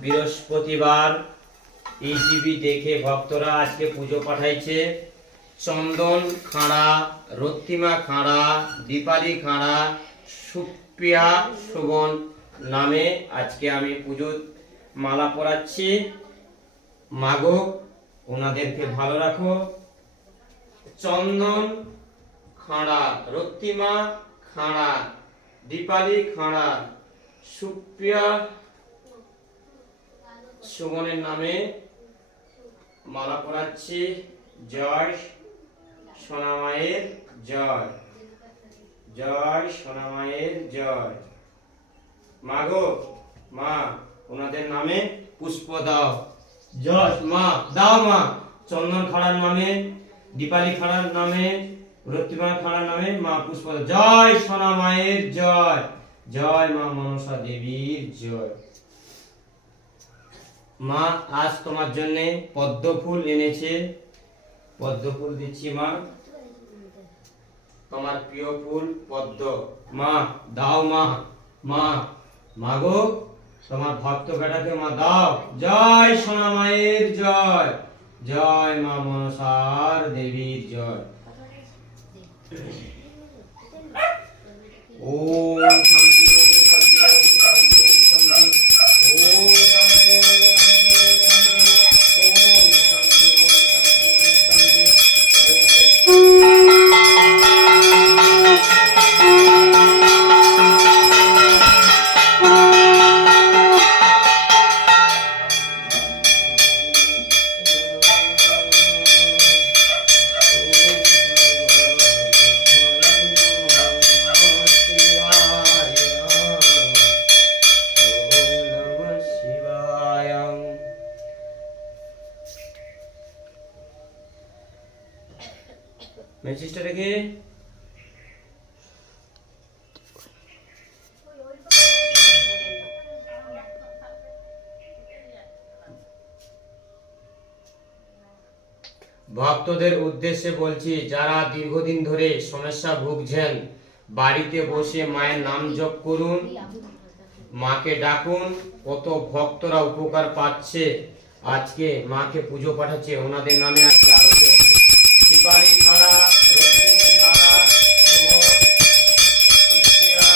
বৃহস্পতিবার ইটিভি দেখে ভক্তরা আজকে পুজো পাঠাইছে। চন্দন খাঁড়া, রক্তিমা খাঁড়া, দীপালি খাঁড়া, সুপ্রিয়া শোভন নামে আজকে আমি পুজোর মালা পরাচ্ছি। মাগো ওনাদেরকে ভালো রাখো। চন্দন খাঁড়া, রক্তিমা খাঁড়া, দীপালি খাঁড়া, সুপ্রিয়া শোভনের নামে মালা পরাচ্ছি। জয় সোনামায়ের জয়, জয় সোনামায়ের জয়। মাগো মা ওনাদের নামে পুষ্প দাও। জয় মা, দাও মা। চন্দন খাড়ার নামে, দীপালি খাড়ার নামে, রক্তিমা খাড়ার নামে মা পুষ্প দাও। জয় সোনামায়ের জয়, জয় মা মনসা দেবীর জয়। মা আজ তোমার জন্য পদ্ম ফুল এনেছে, পদ্ম ফুল দিচ্ছি মা, তোমার প্রিয় ফুল পদ্ম। মা দাও মা, মা মাগো তোমার ভক্ত বেটাকে মা দাও। জয় সোনা মায়ের জয়, জয় মা মনসার দেবীর জয়। ওম শান্তি, ওম শান্তি, ওম শান্তি, ওম শান্তি, ওম শান্তি, ওম শান্তি, ওম শান্তি, ওম মেসেজটা রেখে ভক্তদের উদ্দেশ্যে বলছি, যারা দীর্ঘদিন ধরে সমস্যা ভুগছেন, বাড়িতে বসে মায়ের নাম জপ করুন, মাকে ডাকুন। কত ভক্তরা উপকার পাচ্ছে। আজকে মাকে পুজো পাঠাচ্ছে, ওনাদের নামে আজকে আরতি হচ্ছে। দীপালি খাড়া, রক্তিমী খাড়া, সুমন, সুপ্রিয়া